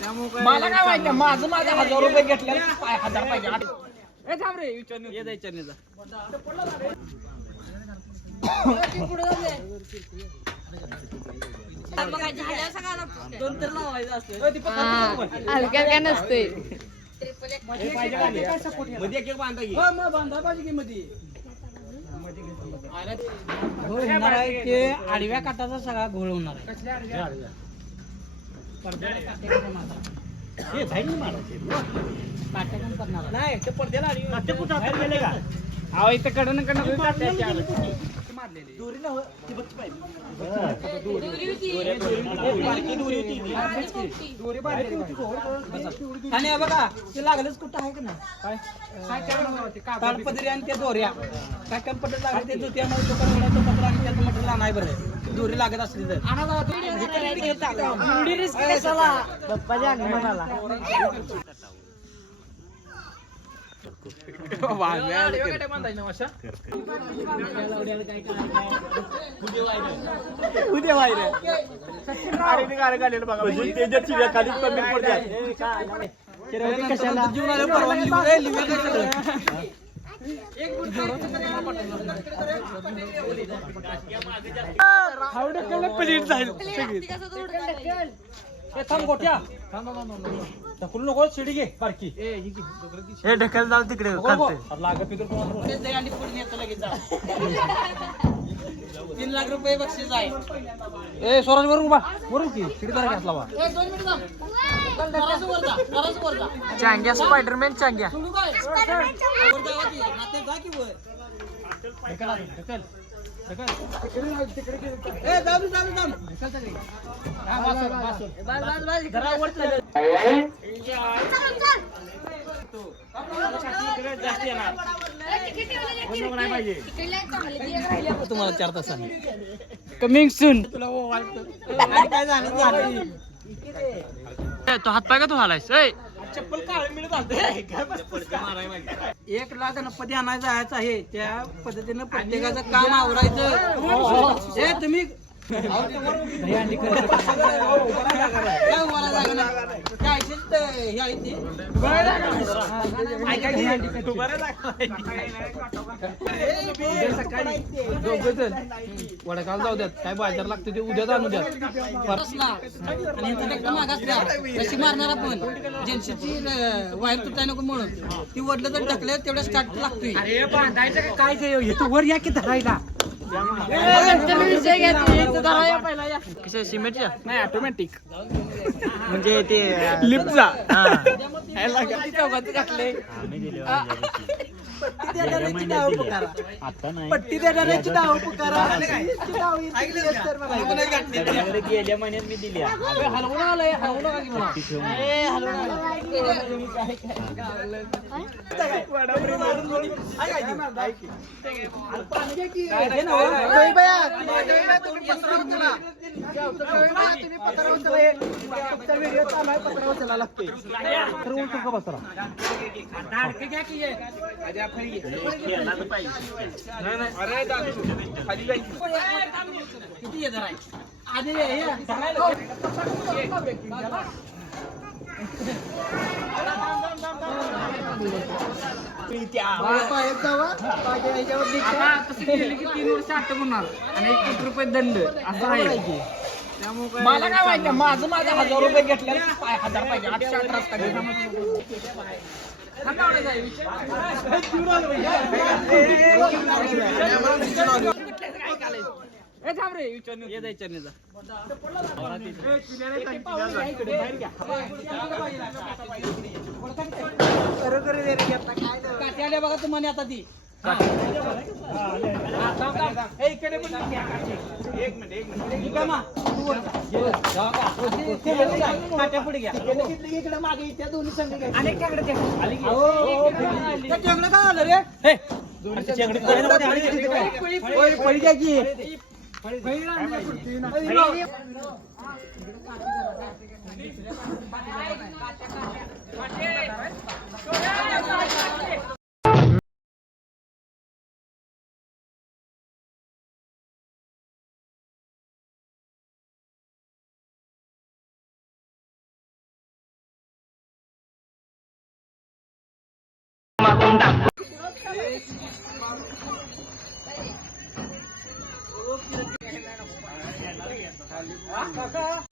मला काय माहिती माझं 1000 रुपये घेतले 1000 पाहिजे ए थांब रे विचारणे ये जायचं हलक्यात काय नसतंय होणार आहे ते आडव्या काटाचा सगळा घोळ होणार आहे नाही ते पडद्याला अहो इथं कडन आणि बघा ते लागलंच कुठं आहे का नाही ताडपदरी आणि त्या दोऱ्या काय कम्प्युटर लागले ते जुत्यामुळे दुकान पत्र आणि त्याचं मटेरियल नाही बरं दोरी लागत असली तर ढकलू नको शिडी घे बारकी हे ढकल जाऊ तिकडे लागत 3 लाख रुपये बक्षीस आहे ए स्वराज बरोबर की शिडी जरा घेतला बा चांग्या स्पायडरमॅन चांग्या तुम्हाला 4 तासांनी कमिंग सून तुला काय झालं तो हात पाय का तू हालायस चप्पल काळ मिळत 1 लाख गणपती आणायचा जायचं आहे त्या पद्धतीनं प्रत्येकाचं काम आवरायचं हे तुम्ही वडकाला जाऊ द्यात काय बाजार लागतो ते उद्याच आणू द्या कशी मारणार आपण जेन्सीची वायर तुटाय नको म्हणून ती वडलं तर ढकले तेवढं स्टार्ट लागतोय अरे बांधायचं काय तू वर या की धरायला सिमेंटच्या नाही ऑटोमॅटिक म्हणजे ते लिफ्टचा पट्टी देणाऱ्याची नाव पुकारा गेल्या महिन्यात मी दिली हलवून आलंय किती येणार आहे आधी तीन वर्ष अटक होणार आणि 1 कोटी रुपये दंड असं आहे मला काय माहिती माझं 1000 रुपये घेतले 1000 पाहिजे 818 थांब रे ये जायचं बघा तुम्हाला आता ती पुढे घ्या मागे त्या दोन्ही संघ काय आलं रे पळी घ्या की काका